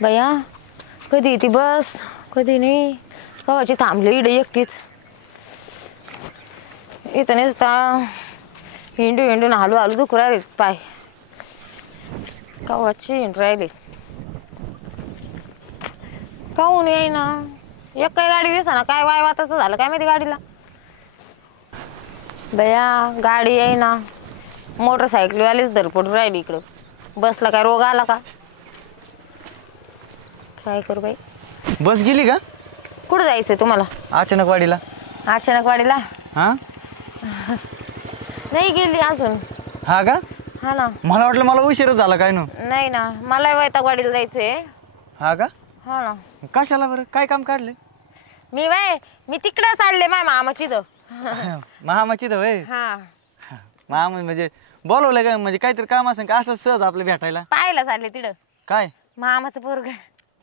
बया कधी ती बस कधी नाही कवाची थांबली इडे एकटीच इथं नसता हिंडू हिंडून हालू हालू दुखू राहिले पाय कवाची हिंडू राहिले काहून येई ना एक काही गाडी दिसा ना काय वाय वाताचं झालं काय माहिती गाडीला बया गाडी येई ना मोटरसायकलीवालीच धडपडून राहिली इकडं बसला काय रोग आला का काय करू बाई बस गेली का कुठं जायचंय तुम्हाला अचानक वाडीला वाडीला हा नाही गेली अजून हा का हा ना मला वाटलं मला उशीरच झाला काय नो नाही ना मला वैतागवाडीला जायचंय हा का हा ना कशाला बरं काय काम काढले मी तिकडे चालले माझ्या मामाची इथं महामाची तर वय हा मामा म्हणजे बोलवलं का म्हणजे काहीतरी काम असेल का असं सहज आपलं भेटायला पाहायला चालले तिथं काय मामाचं पोरग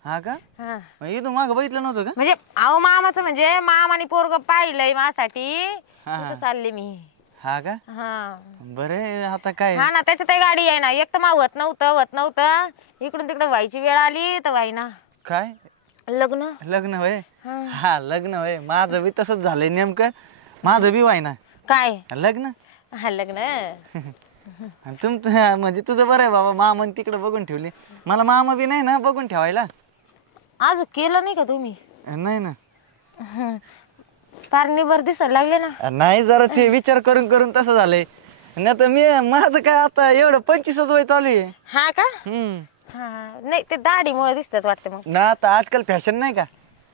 हा का हा इथून माग बघितलं नव्हतं का म्हणजे अहो मामाचं म्हणजे मामाने पोरग पाहिलंय माझ्यासाठी तिथं चालले मी हा का हा बरे आता काय हा ना त्याच्यात गाडी आहे ना एक तर होत नव्हतं इकडून तिकडे व्हायची वेळ आली तर व्हाय ना काय लग्न लग्न होय हा. हा लग्न होय माझं बी तसंच झालंय नेमकं माझं बी व्हाय ना काय लग्न हा लग्न आणि म्हणजे तुझं बरं आहे बाबा मामा तिकडे बघून ठेवली मला मामा बी नाही ना बघून ठेवायला आज केलं नाही का तुम्ही नाही ना फार निबर दिसायला लागले ना नाही जरा ते विचार करून करून तसं झालंय नाही तर मी माझं काय आता एवढं 25च वय चालू आहे हा का हा नाही ते दाढीमुळे दिसतात वाटतं मग ना आता आजकाल फॅशन नाही का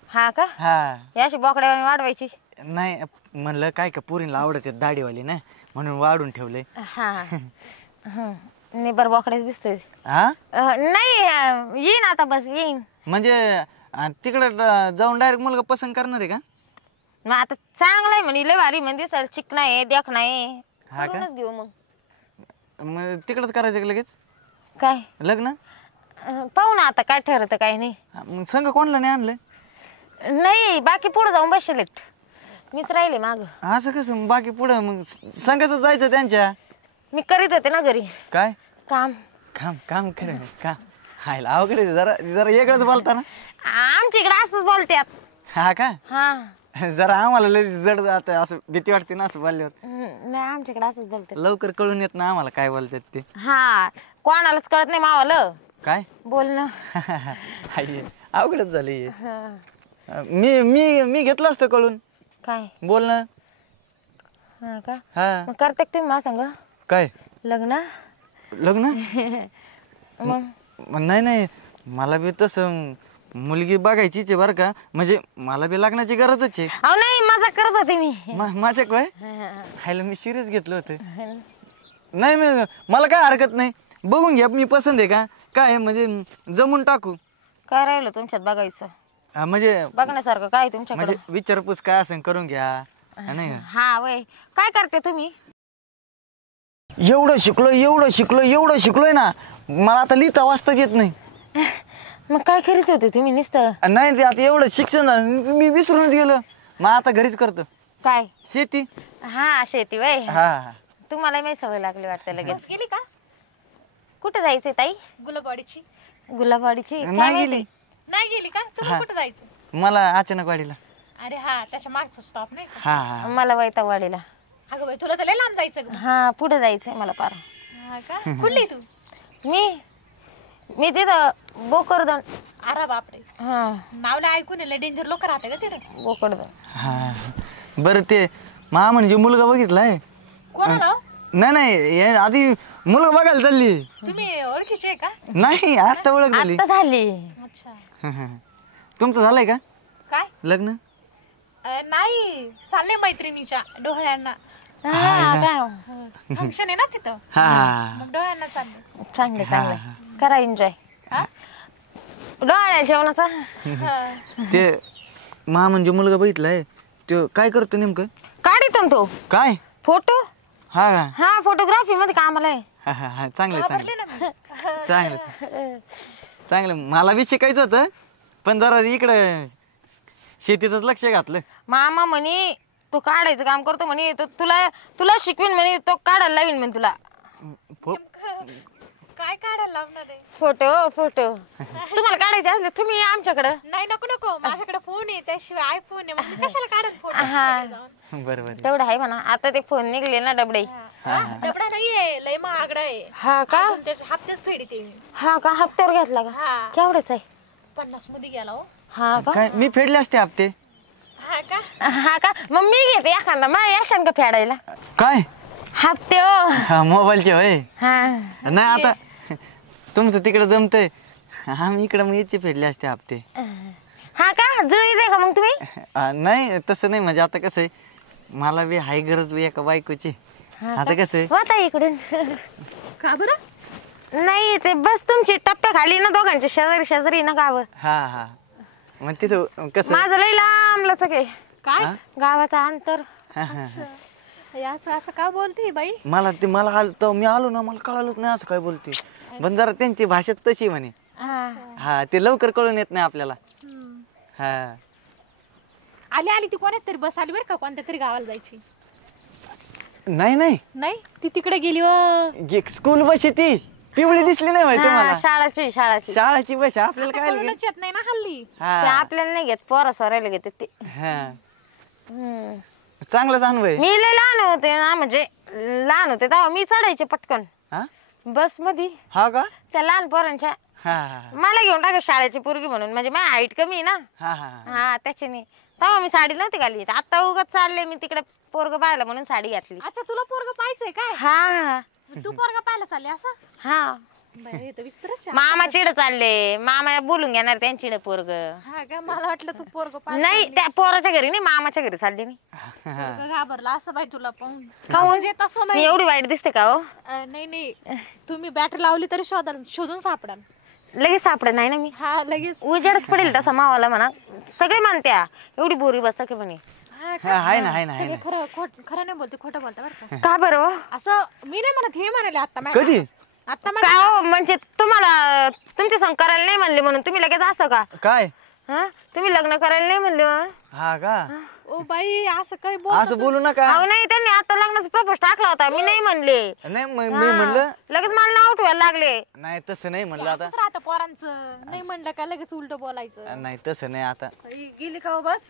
हा का हा याशी बोकड्या वाढवायची नाही म्हणलं काय का पुरीला आवडत दाढीवाली ना म्हणून वाढून ठेवलंय हा निबर बोकड्याच दिसतोय हा नाही येईन आता बस येईन म्हणजे तिकडं जाऊन डायरेक्ट मुलगा पसंत करणार आहे का मग आता चांगलाय म्हणे लय भारी म्हणजे सर चिकना आहे देख नाही हा का? करूनच घेऊ मग मग तिकडच करायचं का लगेच काय लग्न पाहू ना आता काय ठरत काय नाही मग संघ कोणला नाही आणलं नाही बाकी पुढे जाऊन बसलेत मीच राहिले माग असं कसं बाकी पुढं मग संघच जायचं त्यांच्या मी करीत होते ना घरी काय काम काम काम करे का हायला अवघड आहे जरा जरा वेगळंच बोलता ना आमच्या इकडे असंच बोलतात हा का हा जरा आम्हाला लय जड जात असं भीती वाटते ना असं बोलल्यावर नाही आमच्याकडे असंच बोलतात लवकर कळून येत ना आम्हाला काय बोलतात ते हा कोणालाच कळत नाही मावालं काय बोल ना अवघडच झाली मी मी मी घेतलं असतं कळून काय बोल ना हा का हा मग करते तुम्ही मा सांग काय लग्न लग्न मग नाही नाही मला बी तसं मुलगी बघायचीच आहे बरं का म्हणजे मला बी लग्नाची गरजच आहे अहो नाही मजा करत होते मी माझ्या काय हायला मी सिरियस घेतलं होतं नाही मी मला काय हरकत नाही बघून घ्या मी पसंत आहे का काय म्हणजे जमून टाकू काय राहिलं तुमच्यात बघायचं म्हणजे बघण्यासारखं काय तुमच्याकडे म्हणजे विचारपूस काय असेल करून घ्या नाही हा वय काय करते तुम्ही एवढं शिकलोय ना मला आता लिहिता वाचताच येत नाही मग काय करीत होते तुम्ही नुसतं नाही ते आता एवढं शिक्षण झालं मी विसरूनच गेलो मग आता घरीच करतो काय शेती हा शेती वय हा तुम्हाला मी सवय लागली वाटतं लगेच गेली का कुठे जायचंय ताई गुलाबवाडीची नाही गेली नाही गेली का तुला कुठे जायचं मला अचानक वाडीला अरे हा त्याच्या मागचा स्टॉप नाही का हा मला वैतागवाडीला अगं बाई तुला तर लय लांब जायचं ग. हा पुढे जायचंय मला पार हा का कुठली तू मी तिथं बोकरदन अरे बापरे हा नावला ऐकून लय डेंजर लोक राहते का तिथे बोकरदन हा बरं ते म्हणजे मुलगा बघितलाय कोणाला नाही हे आधी मुलगा बघायला चालली तुम्ही ओळखीचे आहे का नाही आता ओळख झाली आता झाली अच्छा तुमचं झालंय का काय लग्न नाही चालले मैत्रिणीच्या डोहळ्यांना फंक्शन आहे ना तिथं हा मग डोहळ्यांना चालले चांगलं करा एन्जॉय डोळ्या जेवणाचा ते म्हणजे मुलगा बघितलाय तो काय करतो नेमकं काढितो तो काय फोटो हा का हा फोटोग्राफी मध्ये कामाला आहे हा चांगलं ना चांगलं मला बी शिकायचं होतं पण जरा इकडं शेतीतच लक्ष घातलं मामा म्हणे तो काढायचं काम करतो म्हणे तो तुला शिकवीन म्हणे तो काढायला लावीन म्हणे तुला काय काढायला लावणार आहे? फोटो तुम्हाला काढायचे असले तुम्ही या आमच्याकडं. नाही नको नको, माझ्याकडे फोन आहे, त्याशिवाय आयफोन आहे, मग मी कशाला काढत फोन? हा बरोबर तेवढं आहे म्हणा. आता ते फोन निघले ना डबडे. डबडा नाहीये, लय महागडा आहे. हा का? अजून त्याचे हप्तेच फेडते मी. हा का हप्त्यावर घेतला का? हा केवढंच आहे? 50 मध्ये गेला हो. हा का? काय मी फेडले असते हप्ते. हा का? हा का? मग मी घेते एखादा मा याशान का फेडायला काय हप्ते हो. हा मोबाईलचे होय. हा नाही आता तुमचं तिकडे जमतंय, आम्ही इकडे मग याचे फेडले असते हप्ते. हा का? जुळी दे का मग तुम्ही? नाही तसं नाही, म्हणजे आता कसं आहे मला बी हाय गरज एका बायकोची. आता कसं आहे होता इकडून. का बरं? नाही ते बस तुमची टप्प्या खाली ना दोघांच्या शेजारी ना गाव. हा मग तिथं कसं माझं लय लांबलंच काय काय? गावाचं अंतर. हे असं असं का बोलते बाई? मला मी आलो ना, मला कळालंच नाही असं काय बोलते. पण जरा त्यांची भाषा तशी म्हणे. हा हा ते लवकर कळून येत नाही आपल्याला. हा आली ती कोणात तरी बस आली बरं का, कोणत्या तरी गावाला जायची. नाही नाही ती तिकडे गेली हो. स्कूल बस आहे ती पिवळी दिसली नाही माहिती मला. शाळाची शाळाची बस आहे, आपल्याला काय कळूनच येत नाही ना हल्ली. ते हा आपल्याला नाही घेत, पोरा सोरायला घेते ते. हा हम्म. चांगलाच अनुभव आहे. मी लय लहान होते ना, म्हणजे लहान होते तेव्हा मी चढायचे पटकन हा बस मध्ये हा का? त्या लहान पोरांच्या. हा मला घेऊन टाका शाळेची पोरगी म्हणून, म्हणजे माझी हाईट कमी आहे ना. हा हा त्याच्याने तेव्हा मी साडी नव्हती घाली. आता उगाच चालले मी तिकडे पोरग पाहिलं म्हणून साडी घातली. अच्छा तुला पोरग पाहायचंय काय? हा तू पोरग पाहायला चालली असं? हा बाई, हे तर विचित्रच आहे. मामा चिड चालले, मामा बोलून घेणार त्यांची पोरग. हा का? मला वाटलं तू पोरग नाही त्या पोराच्या घरी नाही, मामाच्या घरी चालली मी. घाबरला असं बाई तुला पाहून. का म्हणजे तसं मी नाही. एवढी वाईट दिसते का हो? नाही तुम्ही बॅटरी लावली तरी शोधून सापडाल. लगेच सापडत नाही ना मी. हा लगेच. उजेडच पडेल तसा मावाला म्हणा. सगळे म्हणत्या एवढी बोरी बसता की म्हणे. हा हा आहे ना आहे ना आहे सगळे ना. खरं नाही बोलते, खोटं बोलते बरं का. का बरं हो? असं मी नाही म्हणत, हे म्हणाले आता कधी आता काय हो म्हणजे तुम्हाला तुमच्या संग करायला नाही म्हणले म्हणून तुम्ही लगेच असं का? काय? हा तुम्ही लग्न करायला नाही म्हणले म्हणून? हा का? ओ बाई असं काही बोल. असं बोलू नका. अहो नाही त्यांनी आता लग्नाचा प्रपोज टाकला होता, मी नाही म्हणले. नाही मग मी म्हणलं लगेच मला नाव ठेवायला लागले. नाही तसं नाही म्हणलं आता. असंच राहतं पोरांचं, नाही म्हणलं का लगेच उलट बोलायचं. नाही तसं नाही आता. गेली का हो बस?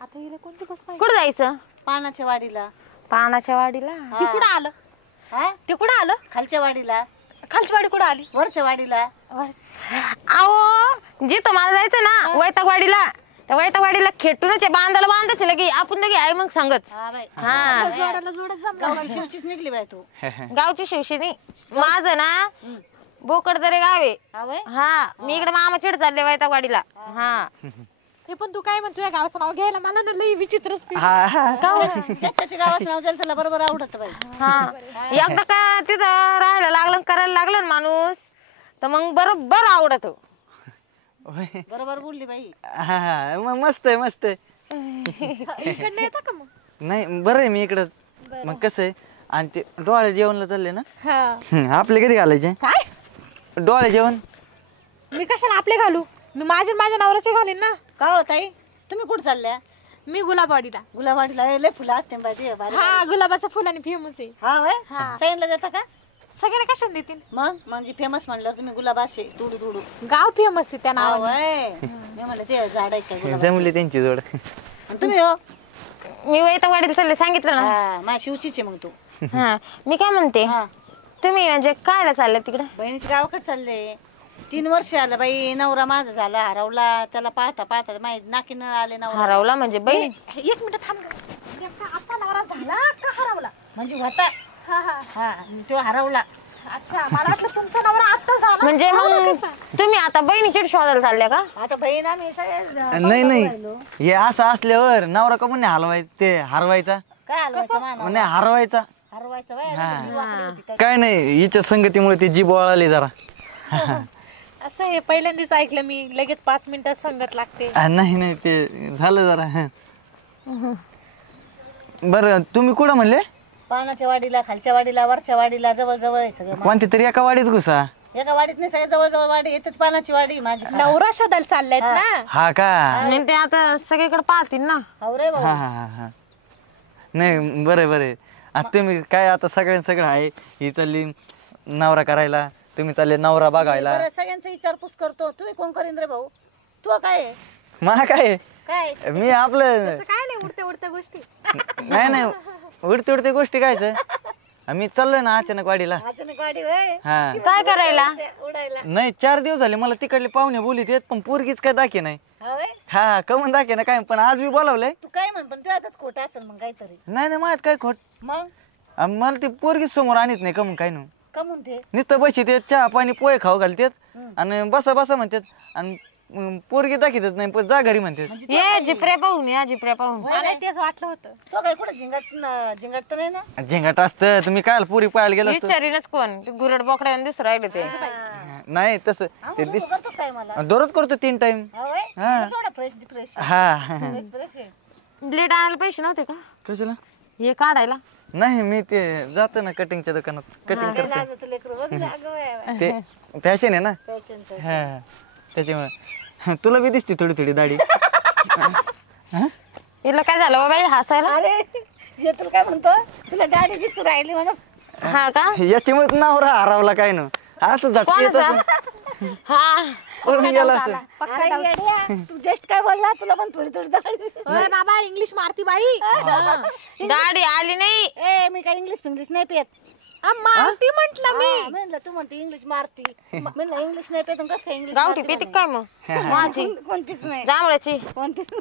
आता हिला कोणती बस पाहिजे? कुठं जायचं? पानाच्या वाडीला. पानाच्या वाडीला. ते कुठं आलं? हा? ते कुठं आलं? खालच्या वाडीला, खालची वाडी कुठं आली? वरच्या वाडीला. अहो जिथं मला जायचं ना वैतागवाडीला, त्या वैतागवाडीला खेटूनच बांधायचे लगे आपण दोघे आहे मग सांगत. हा बाई, हा जोडाला जोडत जमलं. गावची शिवचीच निघली बाई तू. गावची शिवशिनी माझं ना बोकड जरे गाव आहे. हा बाई, हा मी इकडे मामा चिड चालले वैतागवाडीला. हा हे पण तू काय म्हणतो, या गावाचं नाव घ्यायला मला ना लई विचित्रच feel. हा हा का हो? त्याच्या गावाचं नाव जाईल त्याला बरोबर आवडत बाई. हा एकदा का तिथं राहायला लागलं करायला लागलं ना माणूस, तर मग बरोबर आवडत. होय. बरोबर बोलली बाई. हा मग मस्त आहे मस्त आहे. इकडनं येतं का मग? नाही बरं आहे मी इकडं. मग कसं आहे आणि ते डोळे जेवणला चालले ना. हा. आपले कधी घालायचे काय? डोळे जेवण? मी कशाला आपले घालू? मी माझ्या नवऱ्याचे घालीन ना. का हो ताई, तुम्ही कुठं चालल्या? मी गुलाबवाडीला. गुलाबवाडीला लय फुलं असते बाई ते भारी. हा गुलाबाचं फुलाने फेमस आहे. हा वय हा. सैनला देता का? सगळ्यांना कशाला देतील? मग म्हणजे फेमस म्हणल्यावर तुम्ही गुलाब असे तुडू तुडू. गाव फेमस आहे त्या हा नावाने. वय, मी म्हणलं ते झाड आहे का गुलाब? जमले त्यांची जोड. तुम्ही हो? मी वैतागवाडीला चालले सांगितलं ना. हा माझ्या शिवचीच आहे मग तू. हा मी काय म्हणते, हा तुम्ही म्हणजे कायला चालले तिकडे? बहिणीच्या गावाकडे चालले. 3 वर्ष आलं बाई, नवरा माझा झाला हरवला. त्याला पाहता पाहता माहिती नाकीन आले नवरा. हरवला म्हणजे बाई? एक मिनिट थांब गं. एकटा आता नवरा झाला का हरवला? म्हणजे होता. हा हा. हा तो हरवला. अच्छा मला वाटलं तुमचा नवरा आता झाला. म्हणजे हरवला मग कसा? तुम्ही आता बहिणीची शोधायला चालल्या का? आता बहीण आम्ही सगळे नाही नाही हे असं असल्यावर नवरा का म्हणे हलवायचा ते हरवायचा काय हलवायचं मानव? म्हणे हरवायचा. हरवायचं बाई, हा. जीव वाकडी होती काय. काय नाही हिच्या संगतीमुळे ती जीभ वळाली जरा. असं हे पहिल्यांदाच ऐकलं मी. लगेच 5 मिनिटात संगत लागते. नाही नाही ते झालं जरा. बरं तुम्ही कुठं म्हणले? पानाच्या वाडीला, खालच्या वाडीला, वरच्या वाडीला, जवळ जवळ आहे सगळं. कोणती तरी एका वाडीत घुसा. एका वाडीत नाही सगळ्या जवळ जवळ वाडी येतात. पानाची वाडी माझी. नवरा शोधायला चाललायत ना. हा का? आणि ते आता सगळीकडे पाहतील ना. हो रे हा बाबा. हा हा हा नाही बरं बरं. आता तुम्ही काय आता सगळं आहे ही चालली नवरा करायला तुम्ही चालले नवरा बघायला. बरं, सगळ्यांचा विचारपूस करतो. तू कोण करीन रे भाऊ? तू काय आहे? मला काय काय मी आपलं काय नाही उडत्या उडत्या गोष्टी. नाही उडते उडते गोष्टी कायच आम्ही चाललोय ना अचानक वाडीला. अचानक गाडी होय हा काय करायला? उडायला नाही 4 दिवस झाले मला तिकडले पाहुणे बोलीत येत पण पोरगीच काय दाखे नाही. होय. हा कमून दाखे ना काय पण आज मी बोलावलंय. तू काय म्हण पण तू आताच खोट असेल मग काहीतरी. नाही माझ्यात काय खोट. मग मला ती पोरगीच समोर आणत नाही कमून काय नाही. का म्हणते? नुसतं बशी ते चहा पाणी पोहे खाऊ घालतात आणि बसा बसा म्हणतात आणि पोरगी दाखवतच नाही पण जा घरी म्हणतात. ये जिपऱ्या पाहून या जिपऱ्या पाहून. मला तेच वाटलं होतं. तो काय कुठं झिंगट तर नाही ना? झिंगाट असतं तुम्ही काय पोरी पाहायला गेलो असतो. विचारीनच कोण ते गुरड बोकड्याने दिसू राहिले ते. नाही तसं ते तू करतो काय मला? दररोज करतो 3 टाइम. होय. हा. सोडा फ्रेश फ्रेश हा फ्रेश आहे. ब्लेड आणायला पैसे नव्हते का कशाला हे काढायला? नाही मी ते जातो ना कटिंगच्या दुकानात कटिंग करतो. लाजत लेकरू बघ ना, अगं बाय. ते फॅशन आहे ना. फॅशन हा त्याच्यामुळे तुला बी दिसते थोडी थोडी दाढी. हिला काय झालं बाबा हसायला? अरे हे तुला काय म्हणतो? तुला गाडी दिसू राहिली म्हणून. हा का? याच्यामुळे नवरा हरवला काय ना असं झटके येत हा पळून गेला असं. अरे येड्या, तू जस्ट काय बोलला? तुला पण थोडी थोडी दाढी. ओय बाबा इंग्लिश मारती बाई. दाढी आली नाही. ए मी काय इंग्लिश नाही पेत. मारती म्हंटल मी. हा, म्हणलं तू म्हणते इंग्लिश मारती. म्हणलं इंग्लिश नाही पेत कसं काय इंग्लिश गावठी मारती पिती काय मग माझी म्हणे? कोणतीच नाही. जांभळाची. कोणतीच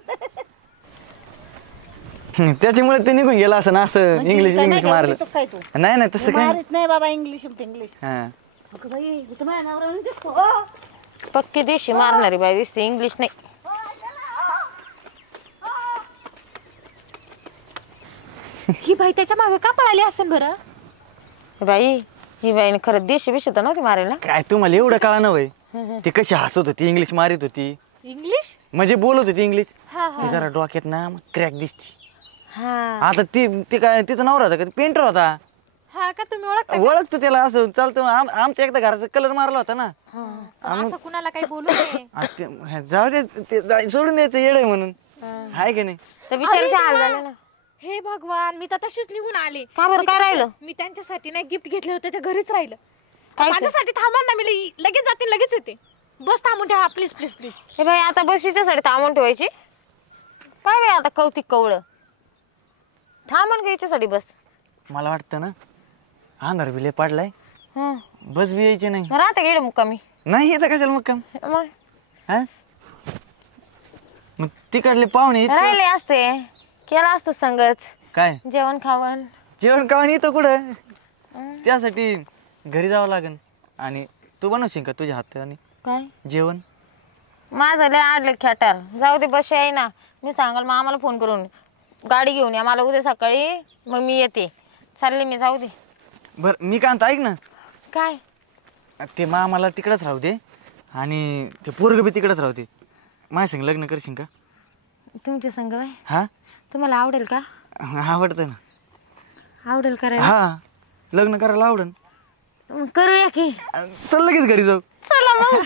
त्याच्यामुळे ते निघून गेला असं ना असं इंग्लिश मारलं. काय तू नाही तसं काय मारित नाही बाबा इंग्लिश इंग्लिश. हा अगं बाई तुम्हाला नवरा म्हणून दिसतो. हो. पक्की दिवशी मारणारी बाई दिसते इंग्लिश नाही. ही बाई त्याच्या मागे का पळाली असेल बरं? बाई ही बाईने खरंच देशी बिशत नव्हती मारायला. काय तुम्हाला एवढं कळा नव्हे. ती कशी हसत होती इंग्लिश मारित होती इंग्लिश? म्हणजे बोलत होती इंग्लिश. हा ती जरा डोक्यात ना क्रॅक दिसती. हा आता ती काय तिचा नवरा होता का पेंटर होता. हा का तुम्ही ओळखता? ओळखतो त्याला असं चालतो आमच्या एकदा घराचा कलर मारला होता ना. असं कुणाला काही बोलू नये. जाऊ दे सोडून द्यायचं येड आहे म्हणून हाय की नाही. तर बिचारीचे हाल झाले ना. हे भगवान मी तर तशीच निघून आले. का बरं काय राहिलं? मी त्यांच्यासाठी नाही गिफ्ट घेतले होते ते घरीच राहिलं. कायचं? माझ्यासाठी थांबा ना, मी लगेच जाते लगेच येते. बस थांबून ठेवा प्लीज प्लीज प्लीज. हे बाई आता बशीच्यासाठी थांबून ठेवायची. पाय बाई आता कौतिक कवळं थांबून घ्यायच्यासाठी बस. मला वाटतं ना अंधार बिले पाडलाय हं. बस बी यायची नाही. मग राहते गेलं मुक्कामी नाही येतं कशाला मग काम मग हा मग तिकडले पाहुणे इतकं- राहिले असते केला असतं संगच काय जेवण खावण. जेवण खावण येतं कुठं त्यासाठी घरी जावं लागेल. आणि तू बनवशील का तुझ्या हाताने काय जेवण? माझं लय आडलं खेटार. जाऊ दे बस आहे ना. मी सांगाल मग आम्हाला फोन करून गाडी घेऊन या मला उद्या सकाळी. मग मी येते चालले मी. जाऊ दे. बरं मी काय म्हणतो ऐक ना काय ते मामाला तिकडंच राहू दे आणि ते पोरग बी तिकडंच राहू दे. माझ्या संग लग्न करशील का? तुमच्या संग बाय हा तुम्हाला आवडेल का? आवडतं ना. आवडेल करायला? हा लग्न करायला आवडेल. मग करूया की. चल लगेच घरी जाऊ. चला मग.